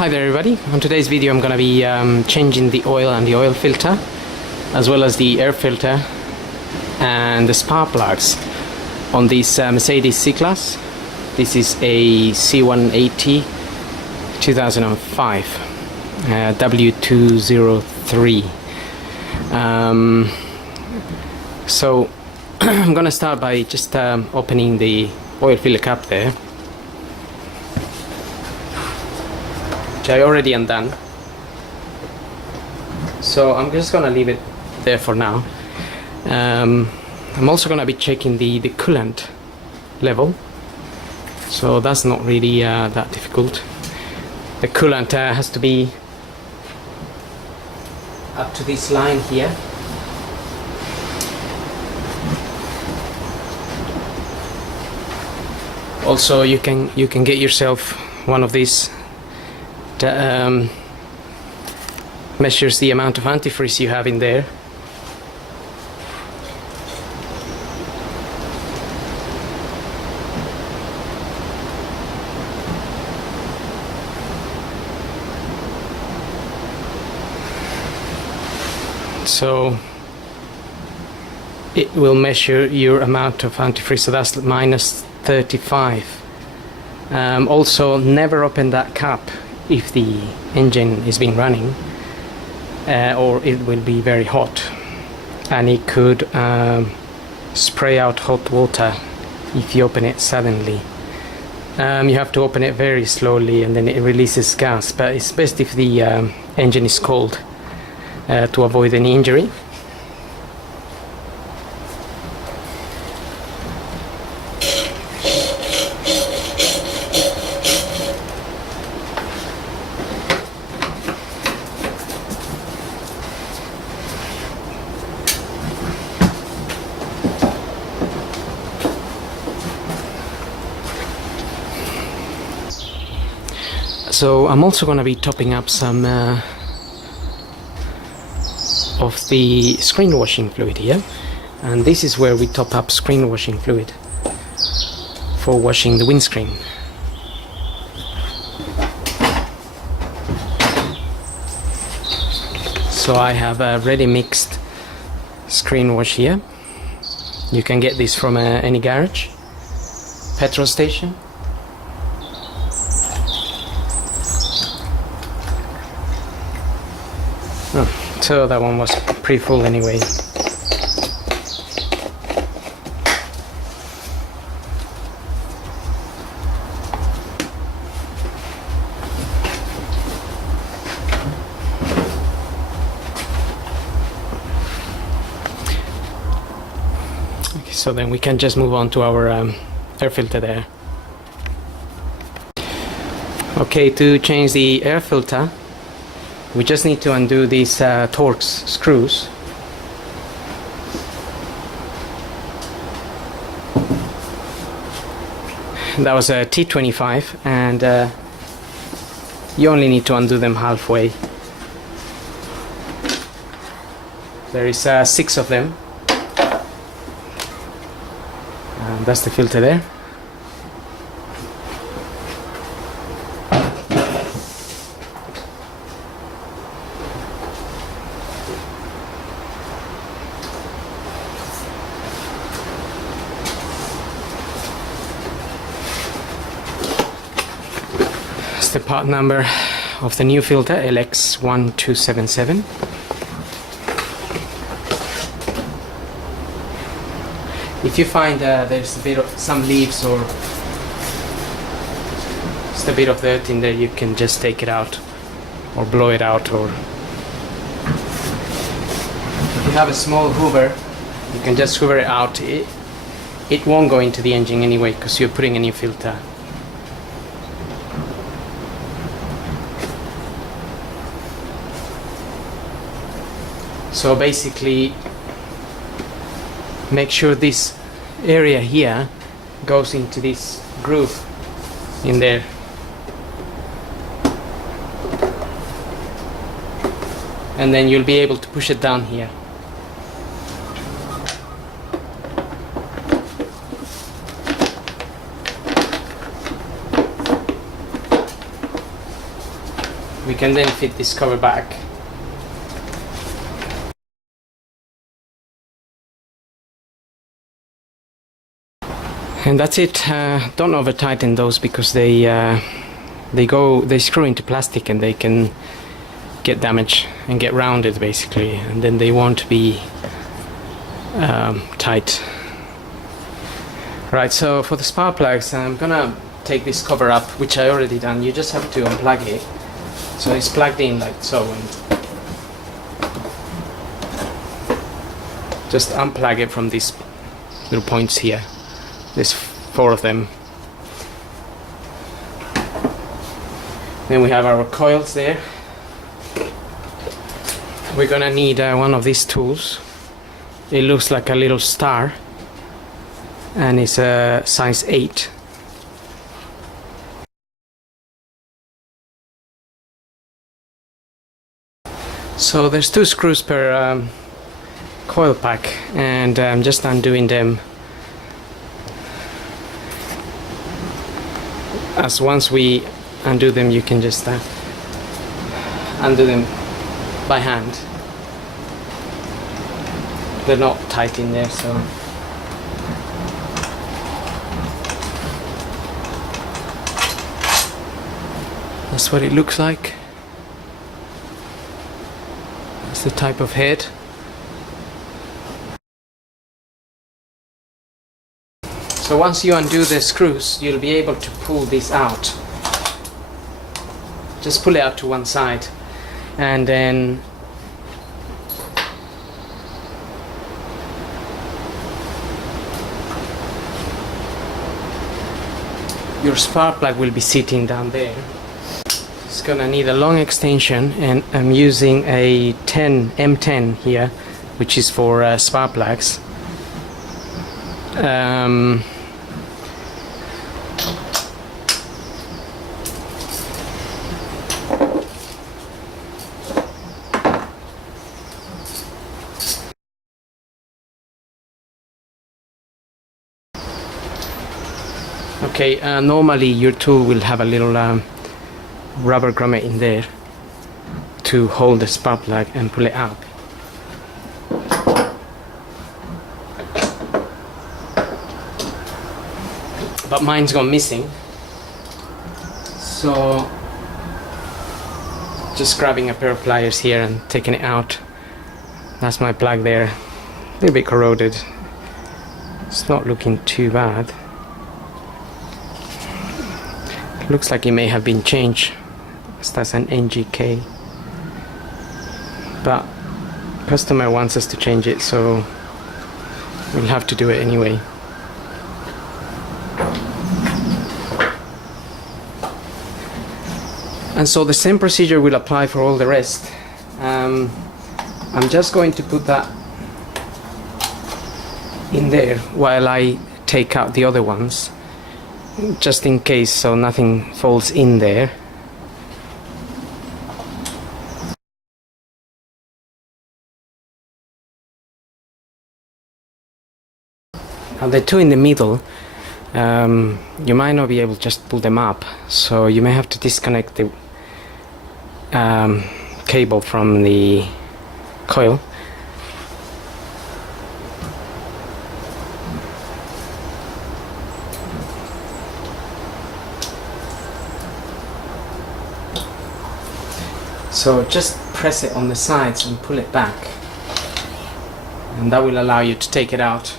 Hi there everybody, on today's video I'm going to be changing the oil and the oil filter as well as the air filter and the spark plugs on this Mercedes C-Class. This is a C180 2005 W203. So I'm going to start by just opening the oil filter cap there, which I already undone. So I'm just gonna leave it there for now. I'm also gonna be checking the coolant level, so that's not really that difficult. The coolant has to be up to this line here. Also you can get yourself one of these measures the amount of antifreeze you have in there. So it will measure your amount of antifreeze, so that's minus 35. Also, never open that cap if the engine is being running, or it will be very hot and it could spray out hot water if you open it suddenly. You have to open it very slowly and then it releases gas, but it's best if the engine is cold to avoid any injury. So I'm also going to be topping up some of the screen washing fluid here, and this is where we top up screen washing fluid for washing the windscreen. So I have a ready mixed screen wash here. You can get this from any garage, petrol station. Oh, so that one was pretty full anyway. Okay, so then we can just move on to our air filter there. Okay, to change the air filter, we just need to undo these Torx screws. That was a T25, and you only need to undo them halfway. There is 6 of them, and that's the filter there. The part number of the new filter, LX1277. If you find there's a bit of some leaves or just a bit of dirt in there, you can just take it out or blow it out, or if you have a small hoover, you can just hoover it out. It won't go into the engine anyway because you're putting a new filter. So basically, make sure this area here goes into this groove in there. And then you'll be able to push it down here. We can then fit this cover back. And that's it. Don't over tighten those because they screw into plastic and they can get damaged and get rounded basically, and then they won't be tight. Right, so for the spark plugs, I'm gonna take this cover up, which I already done. You just have to unplug it. So it's plugged in like so, and just unplug it from these little points here. There's 4 of them. Then we have our coils there. We're gonna need one of these tools. It looks like a little star and it's a size 8. So there's 2 screws per coil pack, and I'm just undoing them. As once we undo them, you can just undo them by hand. They're not tight in there, so that's what it looks like. That's the type of head. So once you undo the screws, you'll be able to pull this out. Just pull it out to one side, and then your spark plug will be sitting down there. It's gonna need a long extension, and I'm using a M10 here, which is for spark plugs. Okay, normally your tool will have a little rubber grommet in there to hold the spark plug and pull it out. But mine's gone missing, so just grabbing a pair of pliers here and taking it out. That's my plug there, a little bit corroded. It's not looking too bad. Looks like it may have been changed. That's an NGK, but customer wants us to change it, so we'll have to do it anyway. And so the same procedure will apply for all the rest. I'm just going to put that in there while I take out the other ones, just in case, so nothing falls in there. Now the 2 in the middle, you might not be able to just pull them up, so you may have to disconnect the cable from the coil. So just press it on the sides and pull it back, and that will allow you to take it out.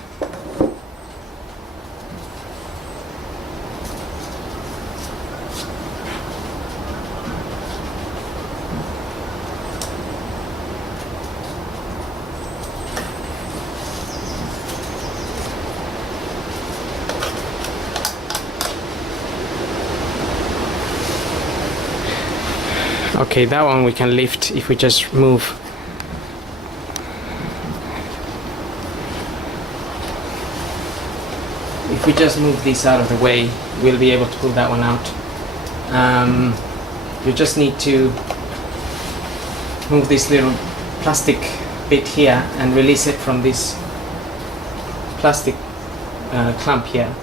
Okay, that one we can lift if we just move. If we just move this out of the way, we'll be able to pull that one out. You just need to move this little plastic bit here and release it from this plastic clamp here,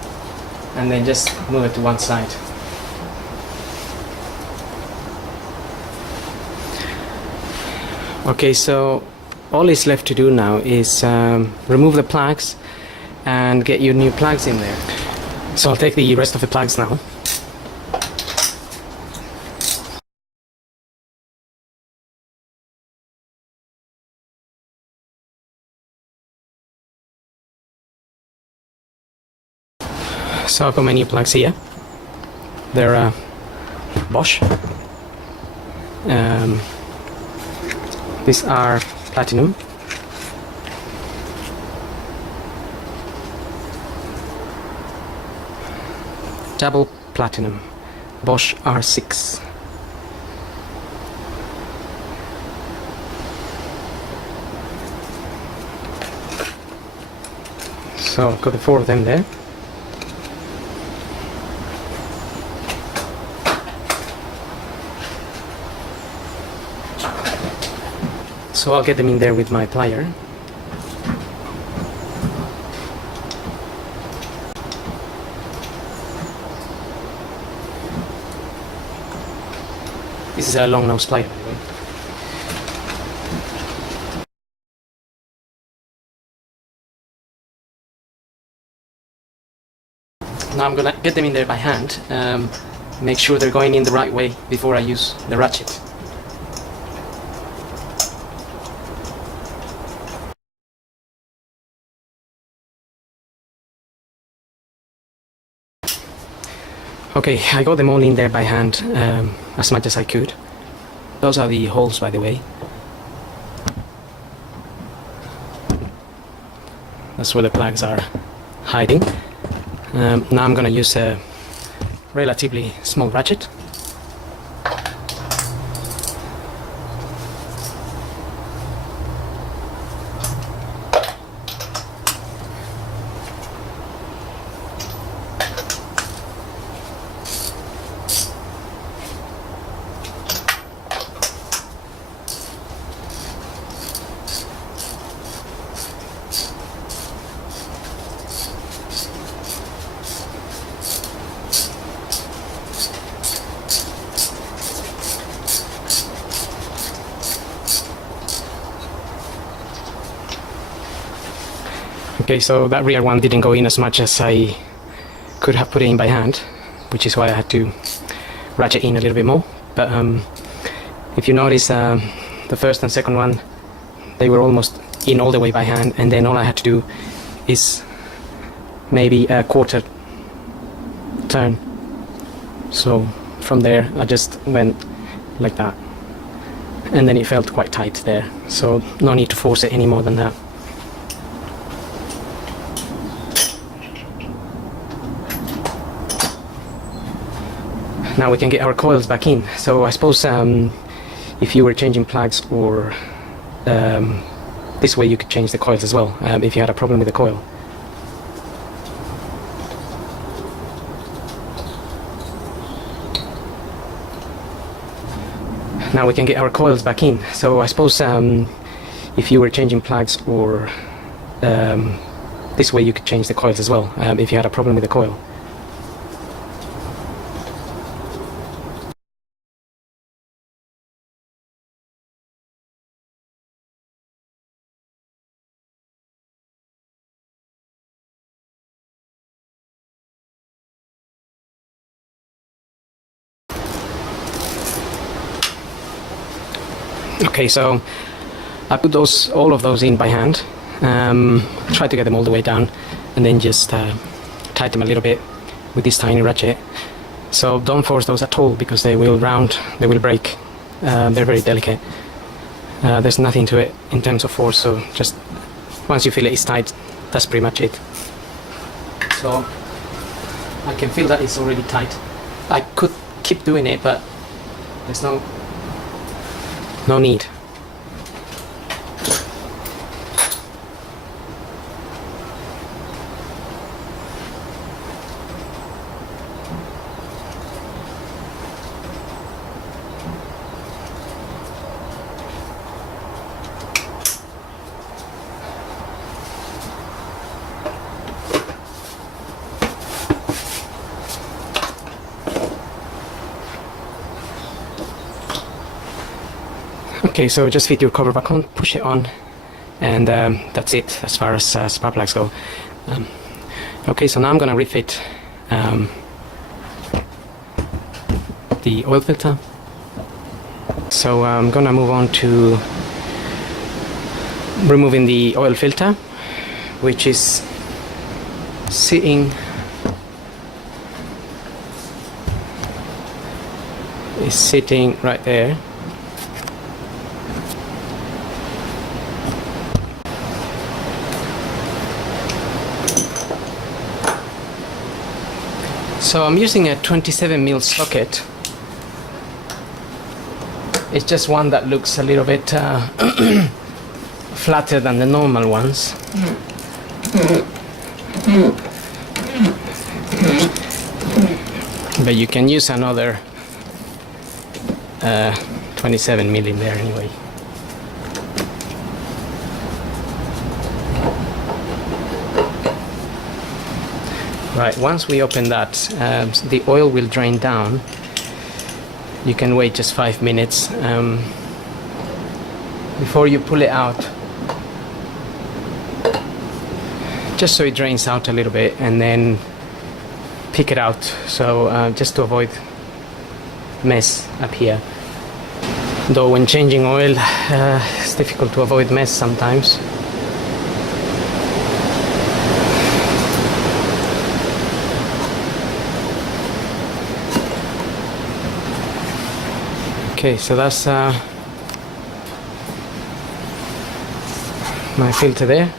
and then just move it to one side. Okay, so all is left to do now is remove the plugs and get your new plugs in there. So I'll take the rest of the plugs now. So I've got my new plugs here. They're Bosch. These are platinum. Double platinum. Bosch R6. So I've got the 4 of them there. So I'll get them in there with my plier. This is a long nose plier, by the way. Now I'm gonna get them in there by hand. Make sure they're going in the right way before I use the ratchet. Okay, I got them all in there by hand, as much as I could. Those are the holes, by the way. That's where the plugs are hiding. Now I'm gonna use a relatively small ratchet. Okay, so that rear one didn't go in as much as I could have put it in by hand, which is why I had to ratchet in a little bit more. But if you notice, the first and second one, they were almost in all the way by hand, and then all I had to do is maybe a quarter turn. So from there I just went like that, and then it felt quite tight there, so no need to force it any more than that. Now we can get our coils back in. So I suppose if you were changing plugs, or this way you could change the coils as well, if you had a problem with the coil. Now we can get our coils back in. So I suppose if you were changing plugs, or this way you could change the coils as well, if you had a problem with the coil. Okay, so I put all of those in by hand. Try to get them all the way down, and then just tighten them a little bit with this tiny ratchet. So don't force those at all, because they will round, they will break. They're very delicate. There's nothing to it in terms of force, so just once you feel it is tight, that's pretty much it. So I can feel that it's already tight. I could keep doing it, but there's no need. Okay, so just fit your cover back on, push it on, and that's it as far as spark plugs go. Okay, so now I'm gonna refit the oil filter. So I'm gonna move on to removing the oil filter, which is sitting right there. So I'm using a 27mm socket. It's just one that looks a little bit flatter than the normal ones. But you can use another 27mm in there anyway. Right, once we open that, the oil will drain down. You can wait just 5 minutes before you pull it out, just so it drains out a little bit, and then pick it out. So just to avoid mess up here. Though when changing oil, it's difficult to avoid mess sometimes. Okay, so that's my filter there.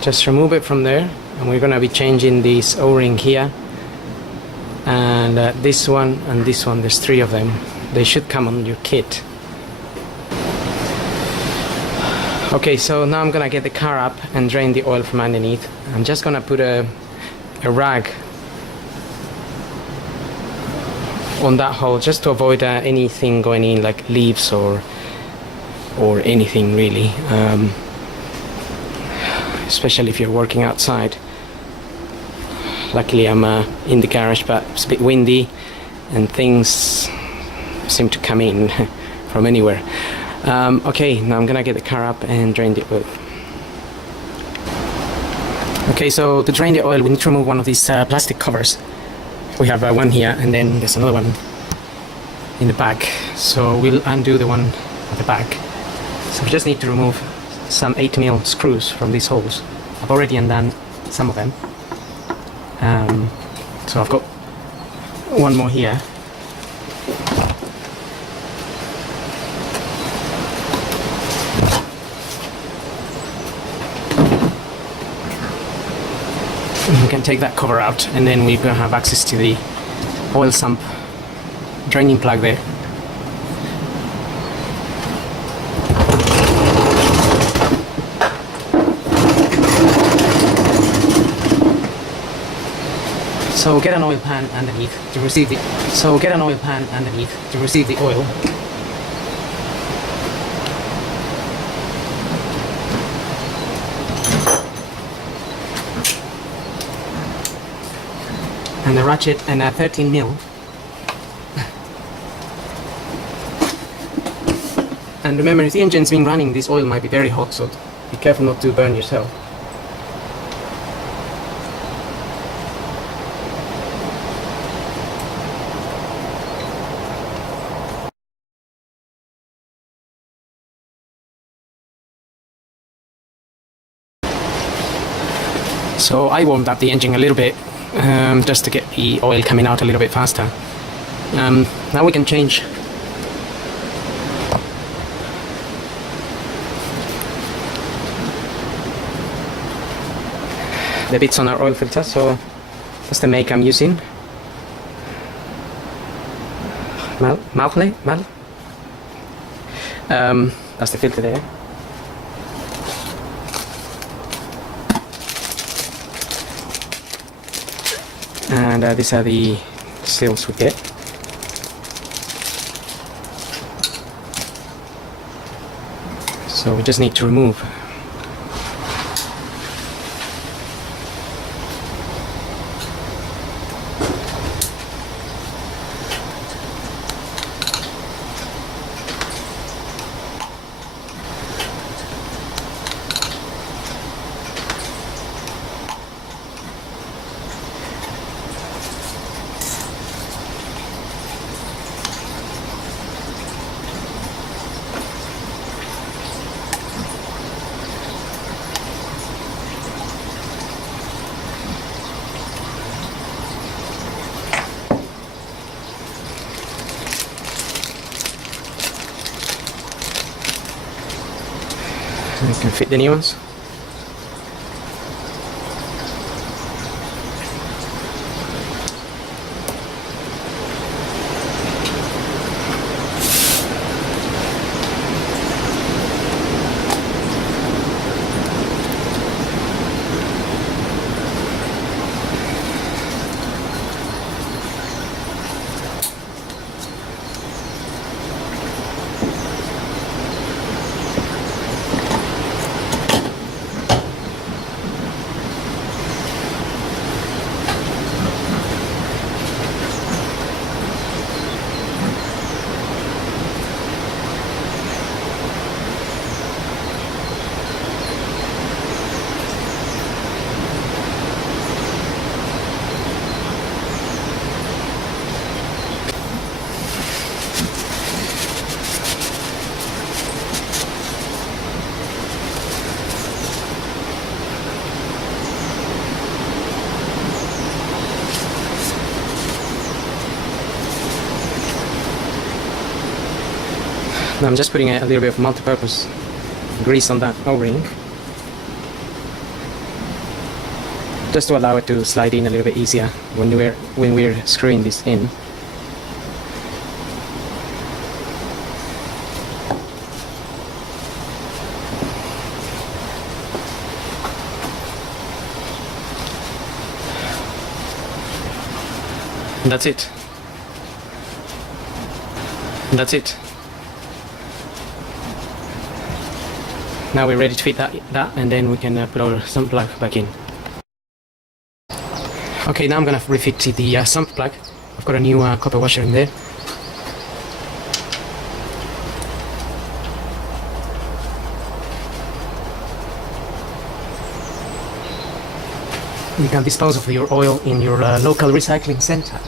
Just remove it from there, and we're gonna be changing this O-ring here, and this one and this one. There's 3 of them. They should come on your kit. Okay, so now I'm gonna get the car up and drain the oil from underneath. I'm just gonna put a rag on that hole, just to avoid anything going in, like leaves or anything really, especially if you're working outside. Luckily I'm in the garage, but it's a bit windy and things seem to come in from anywhere. Okay, now I'm gonna get the car up and drain the oil. Okay, so to drain the oil we need to remove one of these plastic covers. We have one here, and then there's another one in the back. So we'll undo the one at the back. So we just need to remove some 8mm screws from these holes. I've already undone some of them. So I've got one more here. We can take that cover out, and then we're going to have access to the oil sump draining plug there. So get an oil pan underneath to receive the oil. And a ratchet and a 13mm. And remember, if the engine's been running, this oil might be very hot, so be careful not to burn yourself. So I warmed up the engine a little bit, just to get the oil coming out a little bit faster. Now we can change the bits on our oil filter. So that's the make I'm using. Mal. That's the filter there. And these are the seals we get. So we just need to remove. I can fit the new ones. Now I'm just putting a little bit of multi-purpose grease on that O-ring, just to allow it to slide in a little bit easier when we're screwing this in. And that's it. And that's it. Now we're ready to fit that and then we can put our sump plug back in. Okay, now I'm gonna refit the sump plug. I've got a new copper washer in there. You can dispose of your oil in your local recycling center.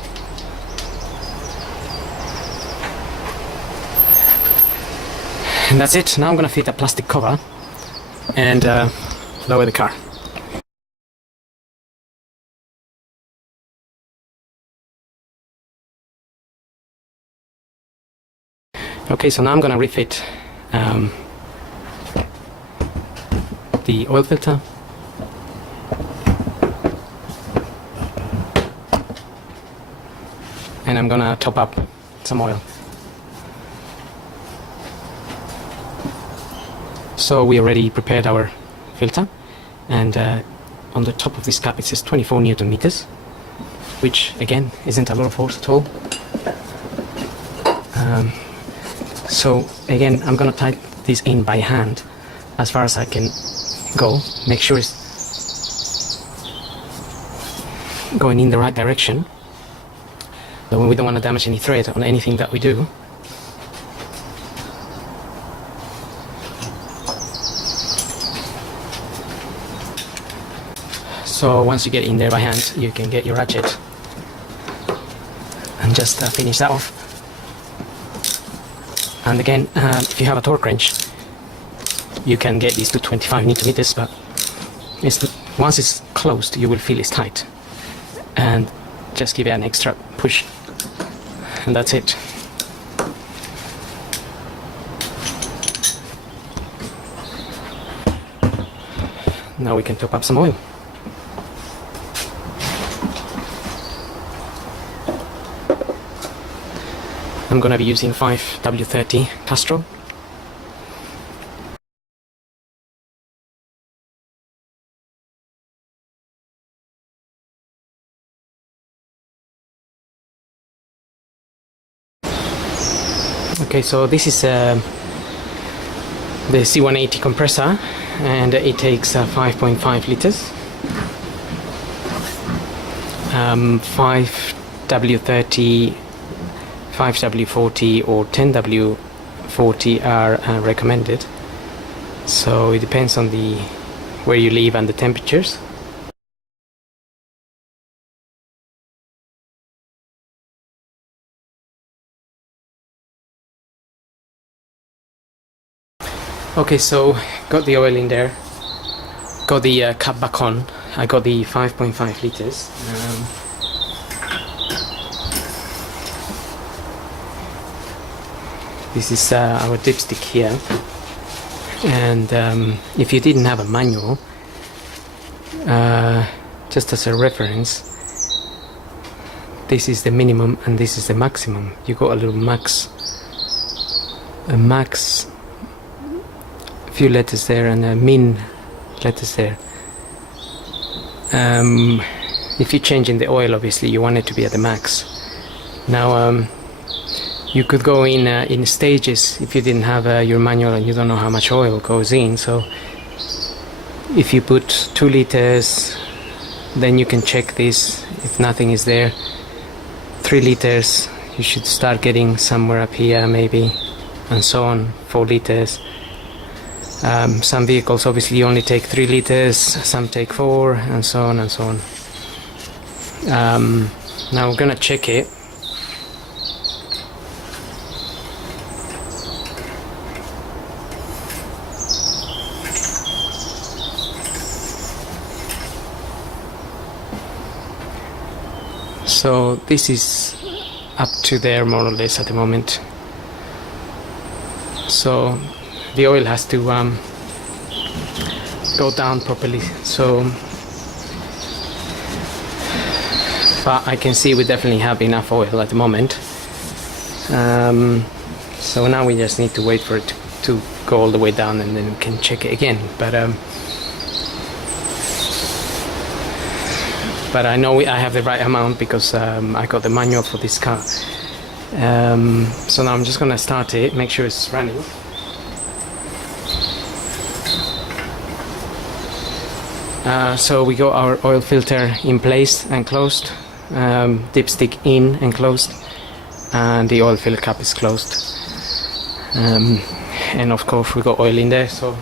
And that's it. Now I'm gonna fit a plastic cover and lower the car. Okay, so now I'm gonna refit the oil filter. And I'm gonna top up some oil. So we already prepared our filter, and on the top of this cap it says 24 Newton meters, which again isn't a lot of force at all. So again, I'm gonna tighten this in by hand as far as I can go, make sure it's going in the right direction, but we don't want to damage any thread on anything that we do. So once you get in there by hand, you can get your ratchet and just finish that off. And again, if you have a torque wrench, you can get these to 25 Newton meters, but once it's closed, you will feel it's tight. And just give it an extra push, and that's it. Now we can top up some oil. I'm gonna be using 5 W203 Castrol. Okay, so this is the C180 compressor, and it takes 5.5 liters. 5 W30, 5W40 or 10W40 are recommended. So it depends on where you live and the temperatures. Okay, so got the oil in there, got the cap back on. I got the 5.5 liters. This is our dipstick here. And if you didn't have a manual, just as a reference, this is the minimum and this is the maximum. You got a little max, a few letters there, and a min letters there. If you're changing the oil, obviously you want it to be at the max. Now you could go in stages if you didn't have your manual and you don't know how much oil goes in. So if you put 2 liters, then you can check this if nothing is there. 3 liters, you should start getting somewhere up here maybe, and so on. 4 liters. Some vehicles obviously only take 3 liters, some take 4, and so on and so on. Now we're gonna check it. So this is up to there more or less at the moment. So the oil has to go down properly. So, but I can see we definitely have enough oil at the moment. So now we just need to wait for it to go all the way down, and then we can check it again. But I know I have the right amount because I got the manual for this car. So now I'm just gonna start it, make sure it's running. So we got our oil filter in place and closed, dipstick in and closed, and the oil filter cap is closed. And of course we got oil in there, so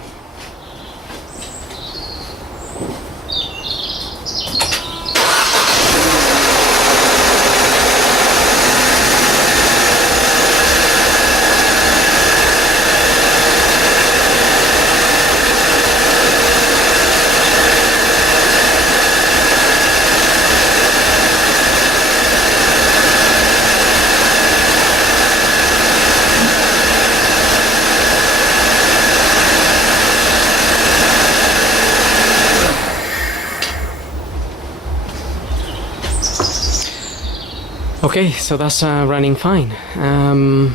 okay, so that's running fine. And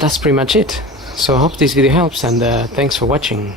that's pretty much it. So I hope this video helps, and thanks for watching.